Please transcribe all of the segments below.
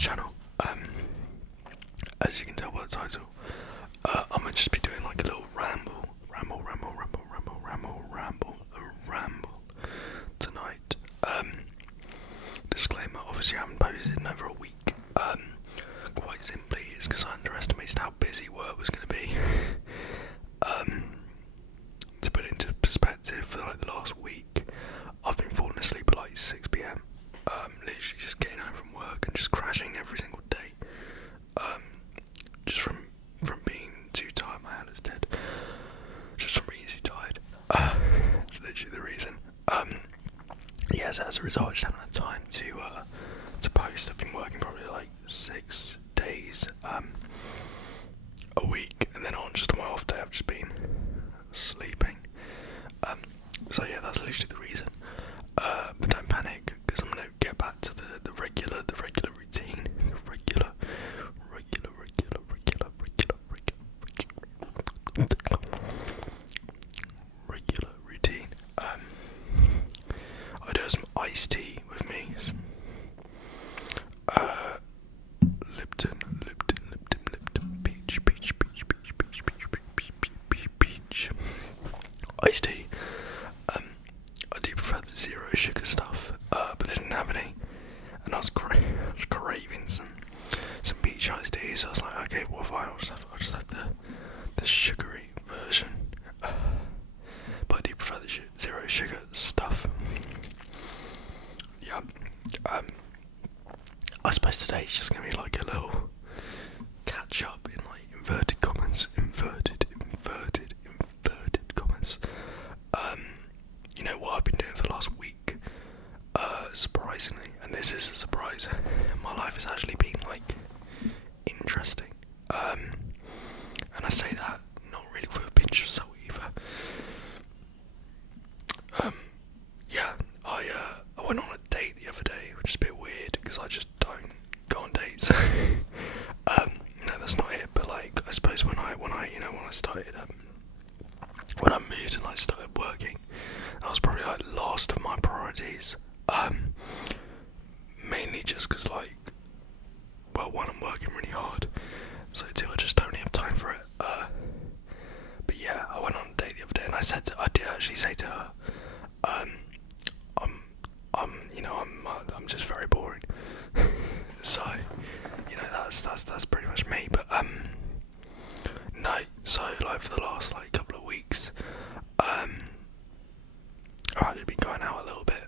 channel. As you can tell by the title, I'm gonna just be doing like a little ramble tonight. Disclaimer: obviously, I haven't posted in over a week. Quite simply, it's because I underestimated how busy work was going to be. To put it into perspective, for like the last week, I've been falling asleep at like 6 p.m. Literally just getting home from work and just crashing every single day. Just from being too tired, my hand is dead. Just from being too tired. That's literally the reason. Yeah, so as a result, I just haven't had time to post. I've been working probably like 6 days a week, and then on just on my off day, I've just been sleeping. So yeah, that's literally the reason. But don't panic, because I'm gonna get back to the regular routine, regular routine. I do have some iced tea with me. Lipton, peach. Iced tea. I do prefer the zero sugar stuff, but they didn't have any, and I was craving some peach iced tea. So I was like, okay, well fine, I'll just have the sugary version. But I do prefer the zero sugar stuff. Yeah. I suppose today it's just gonna be like a little catch up in like inverted commas. You know what I've been doing for the last week? Surprisingly, and this is a surprise, my life has actually been like interesting. And I say that not really with a pinch of salt either. Yeah, I went on a date the other day, which is a bit weird because I just don't go on dates. No, that's not it. But like, I suppose when I started, when I moved and like started working, that was probably like last of my priorities. Mainly just because like, well, one, I'm working really hard, so two, I just don't have time for it. But yeah, I went on a date the other day, and I did actually say to her, I'm just very boring. So, that's pretty much me. But no. So like for the last like couple of weeks, I've actually been going out a little bit.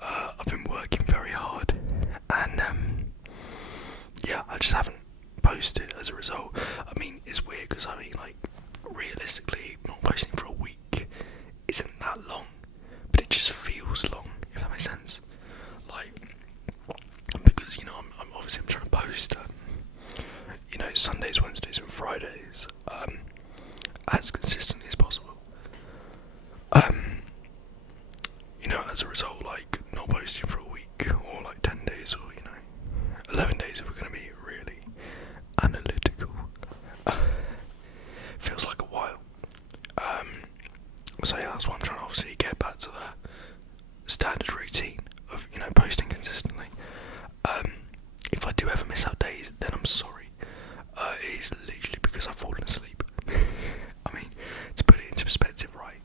I've been working very hard, and yeah, I just haven't posted as a result. I mean, it's weird because I mean, like, realistically, not posting for a week isn't that long, but it just feels long, if that makes sense. Like, because I'm obviously I'm trying to post, Sundays, Wednesdays, and Fridays, as consistently as possible. As a result, like, not posting for a week or like 10 days or 11 days if we're going to be really analytical. Feels like a while. So yeah, that's why I'm trying to obviously get back to the standard routine of posting consistently. If I do ever miss out days, then I'm sorry. It is literally because I've fallen asleep. I mean, to put it into perspective, right?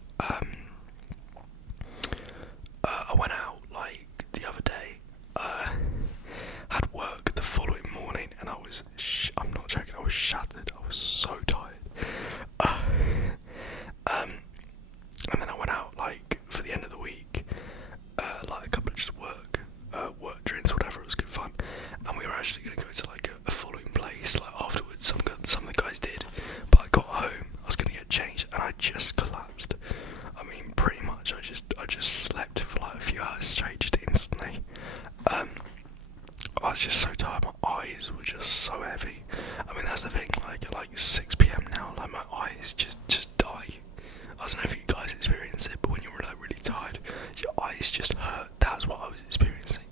I went out like the other day, had work the following morning, and I'm not joking, I was shattered. I was so tired. And then I went out like for the end of the week, like a couple of just work drinks, whatever. It was good fun, and we were actually going to go to like a following place like afterwards. Some of the guys did, but I got home, I was going to get changed, and I just collapsed. I mean, pretty much, I just slept for like a few hours straight, just instantly. I was just so tired. My eyes were just so heavy. I mean, that's the thing. Like at like 6 p.m. now, like my eyes just die. I don't know if you guys experience it, but when you're like really tired, your eyes just hurt. That's what I was experiencing.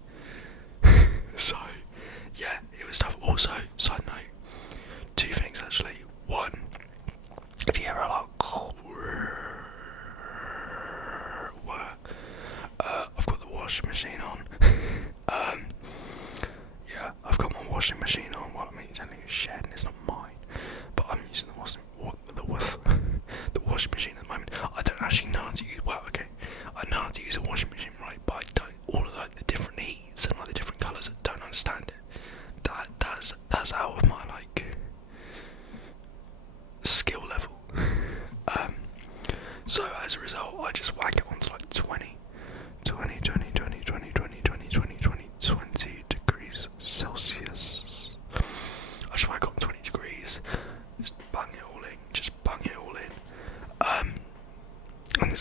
So, yeah, it was tough. Also, side note, two things actually. One, if you hear a lot, I've got the washing machine on. Yeah, I've got my washing machine on. Well, I mean, it's only a shed and it's not mine, but I'm using the washing machine at the moment. I don't actually know how to use. Well, okay, I know how to use a washing machine, right? But I don't. All of like the different heats and like the different colours. I don't understand it. That's out of my like skill level. So as a result, I just whack it onto like 20 degrees Celsius. I just whack on 20 degrees, just bung it all in, and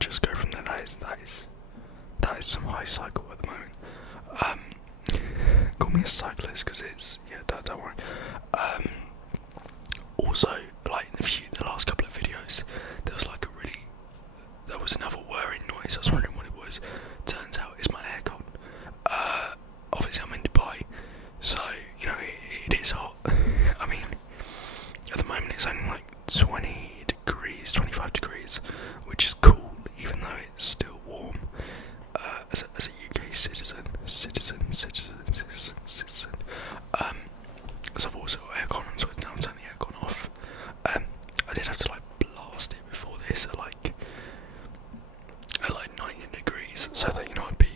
just go from there. That is some high cycle at the moment. Call me a cyclist because it's don't worry. Also, like in the last couple of videos, there was another whirring noise. I was wondering what it was. Turns out it's my aircon. Obviously I'm in Dubai, so you know it is hot. I mean, at the moment it's only like 20 degrees, 25 degrees, which is cool, even though it's still warm. As a UK citizen. So I've also got aircon on, so now I'm turning the aircon off. I did have to like blast it before this at like 90 degrees, so that I'd be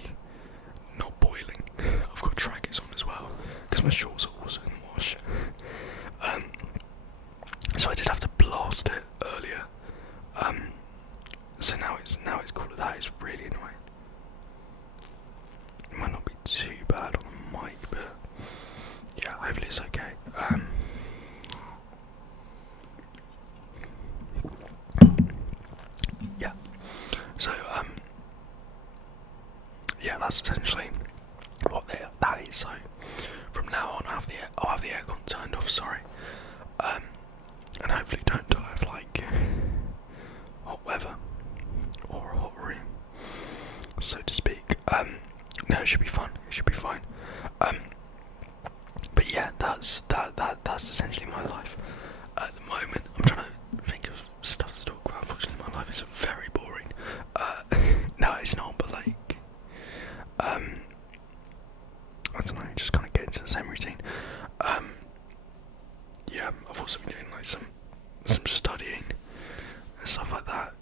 not boiling. I've got trackers on as well because my shorts are also in the wash. So I did have to blast it earlier. So now it's cool. That is really annoying. It might not be too bad on the mic, but yeah, hopefully it's okay. Yeah. So yeah, that's essentially what that is. So from now on, I'll have the aircon turned off. Sorry, and hopefully don't die of like hot weather or a hot room, so to speak. No, it should be fun. It should be fine. But yeah, that's essentially my life at the moment. I'm trying to think of stuff to talk about. Unfortunately, my life is very boring. No, it's not. But like, I don't know. Just kind of get into the same routine. Yeah, I've also been doing like some studying and stuff like that.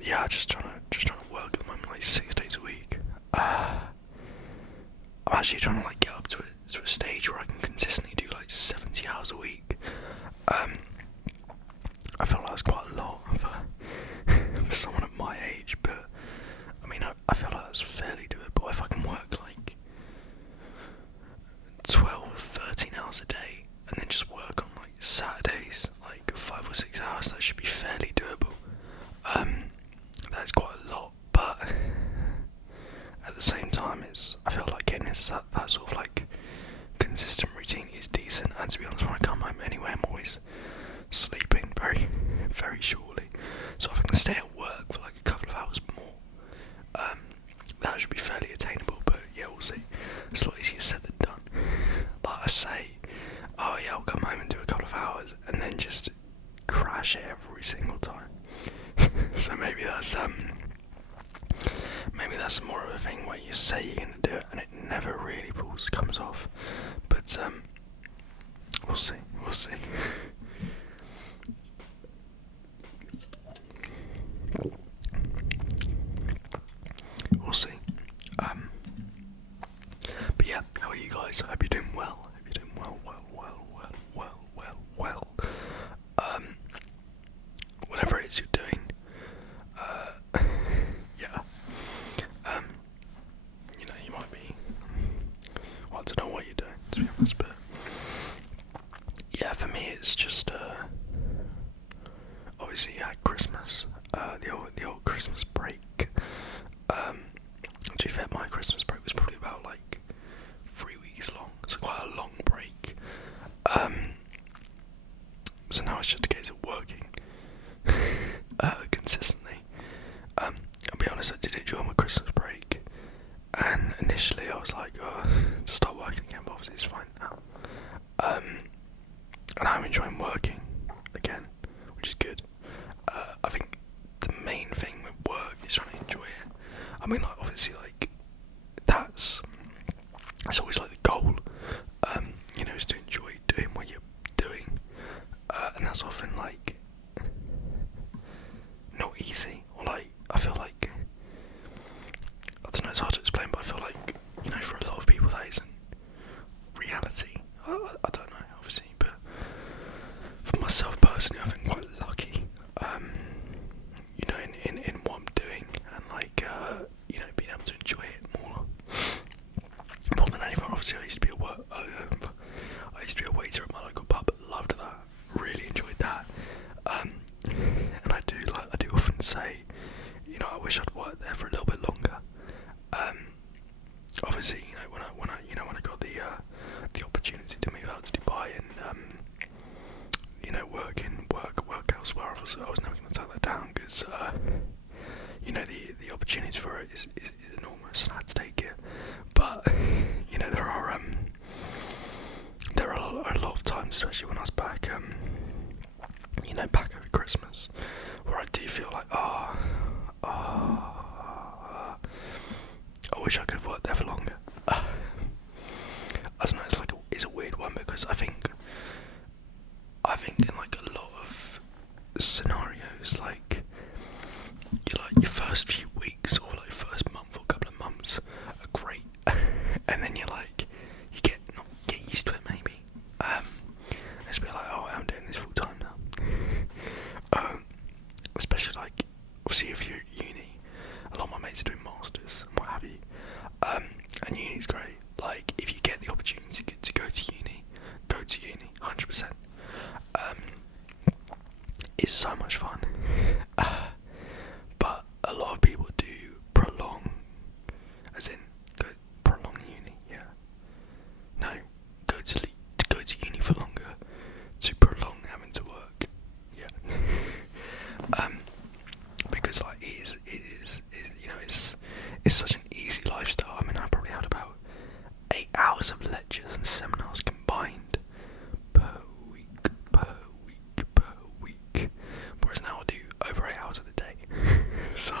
Yeah, just trying to work at the moment, like 6 days a week. I'm actually trying to like get up to a stage where I can consistently do like 70 hours a week. I feel like that's quite a lot for someone at my age, but I mean I feel like that's fairly doable if I can work like 12, 13 hours a day and then just work on like Saturdays, like 5 or 6 hours. That should be fairly doable. That's quite a lot, but at the same time, I feel like getting into that sort of like consistent routine is decent. And to be honest, when I come home anyway, I'm always sleeping very, very shortly. So if I can stay at work for like a couple of hours more, that should be fairly attainable. But yeah, we'll see. It's a lot easier said than done. Like I say, oh yeah, I'll come home and do a couple of hours, and then just crash it every single time. So maybe that's more of a thing where you say you're gonna do it and it never really comes off. But we'll see. We'll see. But yeah, how are you guys? I hope you're doing well. Well. Whatever it is you're doing. Yeah. You might be. Well, I don't know what you're doing, to be honest, but yeah, for me it's just obviously Christmas, the old Christmas break. To be fair, my Christmas break was probably about like 3 weeks long, so quite a long break. So now it's just a case of working consistently. I'll be honest, I did enjoy my Christmas break, and initially I was like, to start working again, but obviously it's fine now. And I'm enjoying working again, which is good. I think the main thing with work is trying to enjoy it. I mean, like, obviously, like, that's always like the goal, because I think in like a lot of scenarios, like your first few weeks or like first month or couple of months are great, and then you get used to it maybe. It's a bit like, oh, I'm doing this full time now. Especially like obviously if you're at uni, a lot of my mates are doing masters and what have you. And uni's great. Like if you get the opportunity to go to uni, 100%. It's so much fun. But a lot of people do prolong, as in prolong uni. Yeah. No, go to uni for longer to prolong having to work. Yeah. Because like it is it's such an easy lifestyle. I mean, I probably had about 8 hours of lectures and seminars combined per week, whereas now I do over 8 hours of the day. So,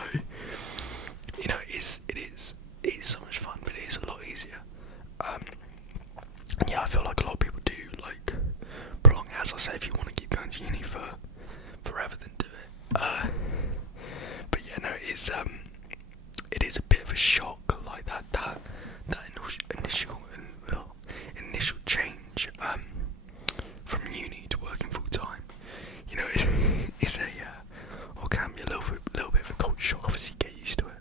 it is so much fun, but it is a lot easier. Yeah, I feel like a lot of people do like prolong it. As I say, if you want to keep going to uni for forever, then do it. But yeah, no, it is a bit of a shock, like that initial change from uni to working full time. It's or can be a little bit of a culture shock. Obviously, you get used to it.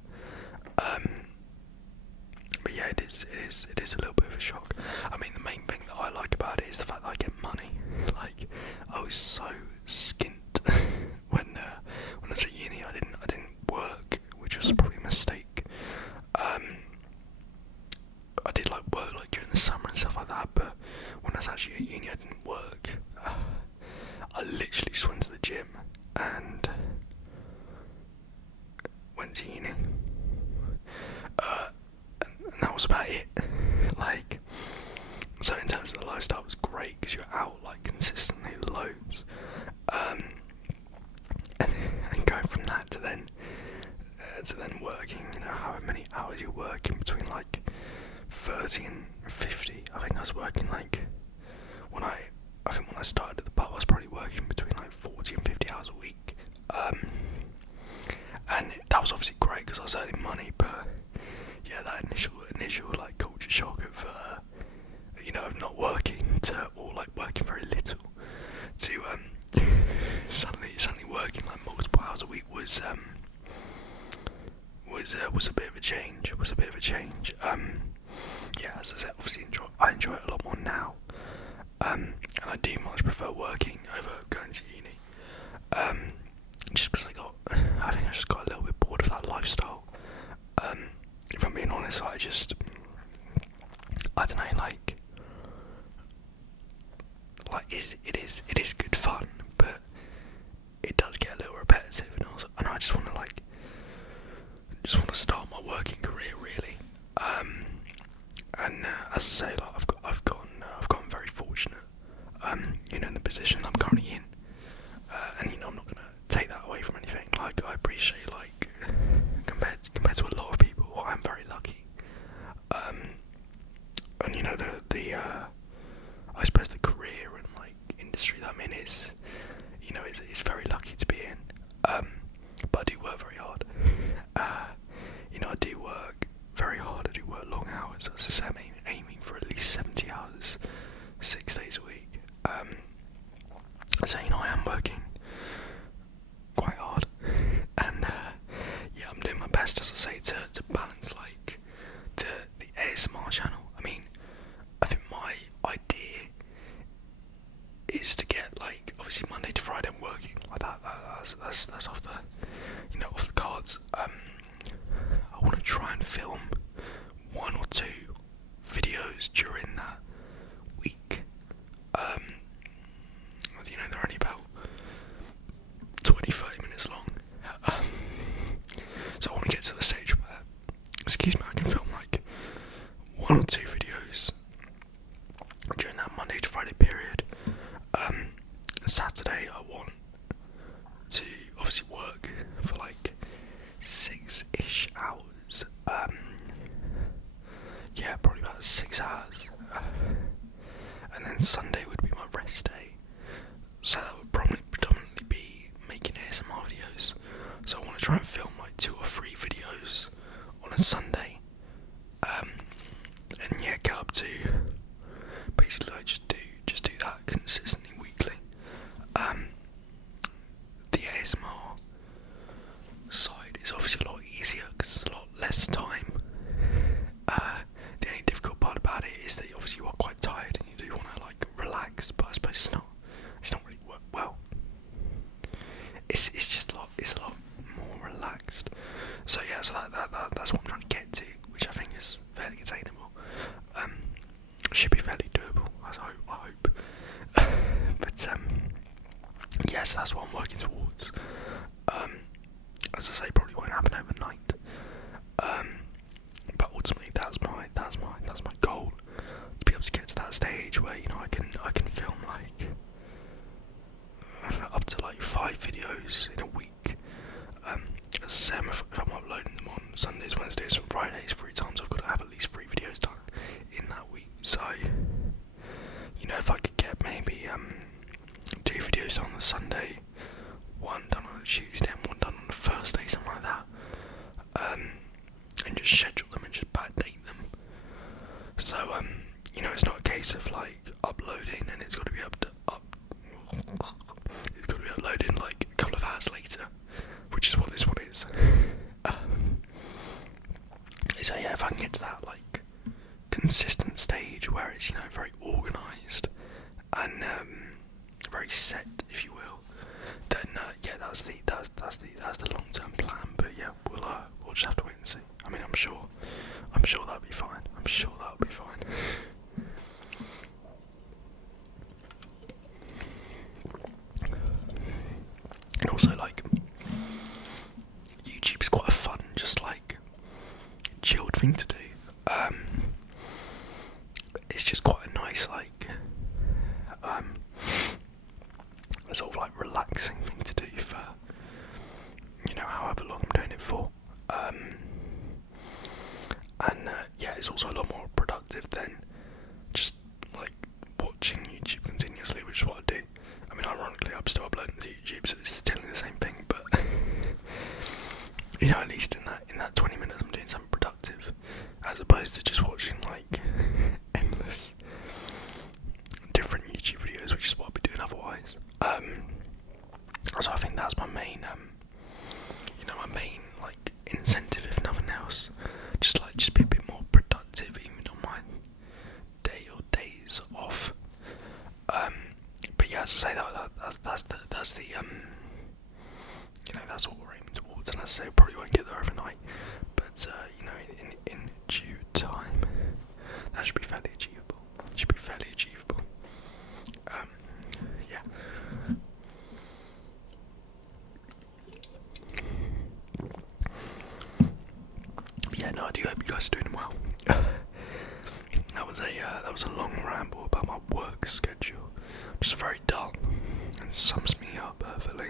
But yeah, it is a little bit of a shock. I mean, the main thing that I like about it is the fact that I get money. Like, I was so skint when I was at uni. I didn't work, which was probably a mistake. I did like work like during the summer and stuff like that, but when I was actually at uni, I didn't work. I literally just went to the gym and went to uni. And that was about it. Like, so in terms of the lifestyle, it was great because you're out like consistently loads. And going from that to then working, however many hours you're working, between like 30 and 50. I think I was working like when I started at the pub, I was probably working between like 40 and 50 hours a week. And that was obviously great because I was earning money, but yeah, that initial like culture shock of of not working to, or like working very little, to suddenly working like multiple hours a week was a bit of a change. Yeah, as I said, obviously I enjoy it a lot more now. And I do much prefer working over going to uni. Just because I think I just got a little bit bored of that lifestyle. If I'm being honest, I don't know, it is good fun, but it does get a little repetitive, and I just want to start my working career really. And as I say, like I've gotten very fortunate, in the position I'm currently in, and I'm not gonna take that away from anything. Like, I appreciate, like, compared to a lot of people, I'm very lucky. And I suppose the career and like industry that I'm in is very lucky to be in. But I do work very hard. I do work very hard. I do work long hours. As I say, I'm aiming for at least 70 hours, 6 days a week. So I am working quite hard, and yeah, I'm doing my best, as I say, to balance like the ASMR channel. I mean, I think my idea is to get like obviously Monday to Friday I'm working like that. That's off the cards. I want to try and film 1 or 2 videos during that week. They're only about 20-30 minutes long. So I want to get to the stage where, I can film like 1 or 2 videos during that Monday to Friday period. Saturday I want to obviously work for like 6-ish hours. Yeah, probably about 6 hours. And then then Sunday would be my rest day. So that would probably predominantly be making ASMR videos. So I want to try and film like 2 or 3 videos on a Sunday. And yeah, get up to basically like just do that consistently weekly. The ASMR side is obviously a lot easier because it's a lot less time. The only difficult part about it is that obviously you are quite tired and you do want to like relax, but I suppose it's not really well. It's just a lot more relaxed. So yeah, so that's what I'm trying to get to, which I think is fairly attainable. Should be fairly doable, I hope. But yes, that's what I'm working towards. As I say, probably won't happen overnight. But ultimately, that's my goal, to be able to get to that stage where I can film like up to like 5 videos in a week. As I say, if I'm uploading them on Sundays, Wednesdays, and Fridays 3 times, I've got to have at least 3 videos done in that week. So, if I could get maybe 2 videos on the Sunday, 1 done on a Tuesday and 1 done on a Thursday, something like that, and just schedule them and just backdate them. So, it's not a case of like uploading and it's got to be uploading like a couple of hours later, which is what this one is. So yeah, if I can get to that like consistent stage where it's very organised and very set, if you will, then yeah, that's the long term plan. But yeah, we'll just have to wait and see. I mean, I'm sure that'll be fine. And also, like, YouTube is quite a fun, just like chilled thing to do. It's just quite a nice, like, sort of like relaxing thing to do for, however long I'm doing it for. And yeah, it's also a lot more productive than just like watching YouTube continuously, which is what I do. I mean, ironically, I'm still uploading to YouTube, so it's telling the same thing. But at least in that 20 minutes, I'm doing something productive, as opposed to just watching like endless different YouTube videos, which is what I'd be doing otherwise. So I think that's my main, my main like incentive, if nothing else. Just be a bit more productive, even on my days off. But yeah, as I say, that's that's what we're aiming towards. And as I say, probably won't get there overnight, but in due time, that should be fairly achievable. Yeah. Yeah, no, I do hope you guys are doing well. That was a long ramble about my work schedule, which is very dull and sums me up perfectly.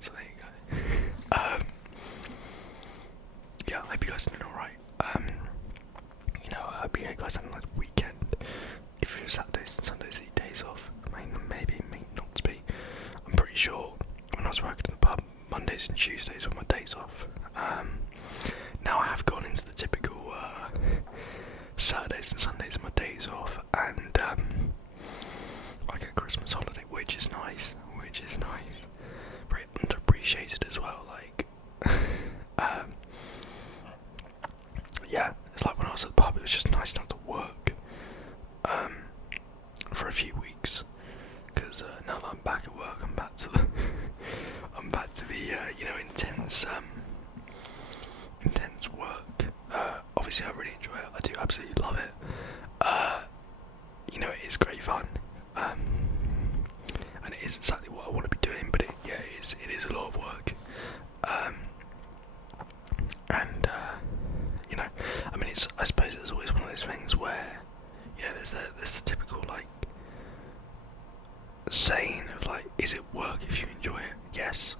So there you go. Yeah, I hope you guys are doing alright. I hope you guys had a nice weekend. If your Saturdays and Sundays are your days off, maybe it may not be. I'm pretty sure when I was working in the pub, Mondays and Tuesdays were my days off. Now I have gone into the typical Saturdays and Sundays are my days off, and I get Christmas holiday, which is nice. Very underappreciated as well. Like, yeah, it's like when I was at the pub, it was just nice not to work for a few weeks, because now that I'm back at work, I'm back to the intense work. Obviously I really enjoy it. I do absolutely love it. It is great fun. And it is exactly what I want to be doing, but it is a lot of work. I mean, I suppose it's always one of those things where, there's the typical like saying of like, is it work if you enjoy it? Yes.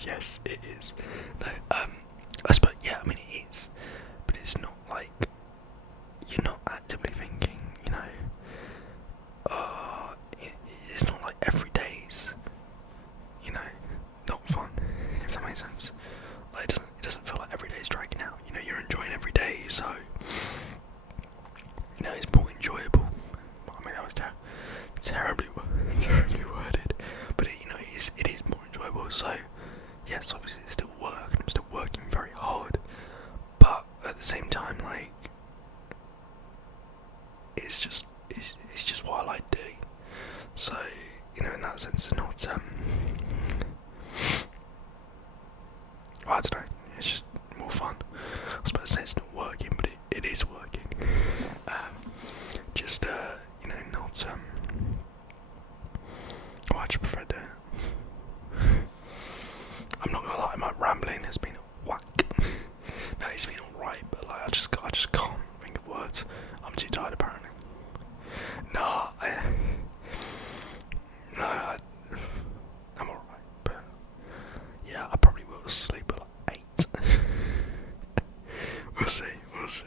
Yes, it is. No, I suppose, yeah, I mean it is, but it's not like, you're not actively thinking, oh, it's just what I like doing. So, you know, in that sense, it's not I don't know, it's just more fun. I was about to say it's not working, but it is working. Just you know, not I just prefer doing it. I'm not gonna lie, my rambling has been whack. No, it's been alright, but like I just can't think of words. I'm too tired apparently. No, I'm alright, but yeah, I probably will sleep at like 8. We'll see. We'll see.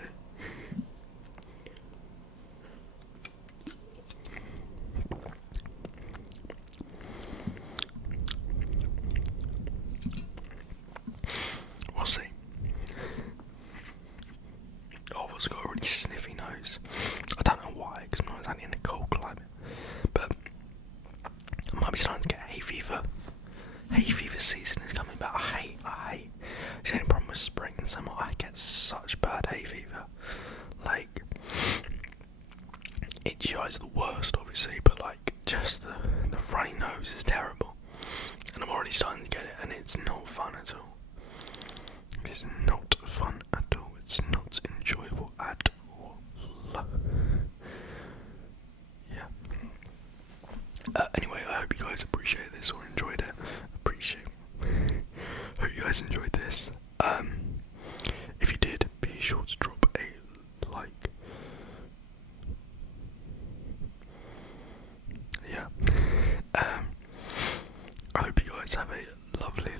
Oh, I've got a really sniffy nose. I don't know why, because I'm not exactly in a cold climate. But I might be starting to get hay fever. Hay fever season is coming back. I hate. It's the only problem with spring and summer. I get such bad hay fever. Like, itchy eyes are the worst, obviously, but like, just the runny nose is terrible. And I'm already starting to get it, and it's not fun at all. It is not fun at all. It's not enjoyable at all. Yeah. Anyway, I hope you guys appreciate this or enjoyed it. Hope you guys enjoyed this. If you did, be sure to drop a like. Yeah. I hope you guys have a lovely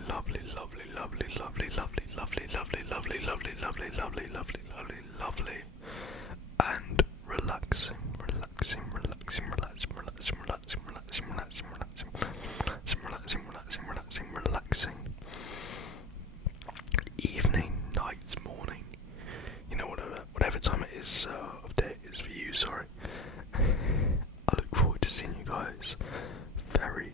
and relaxing evening, night, morning, you know, whatever time it is of day it is for you, sorry. I look forward to seeing you guys very,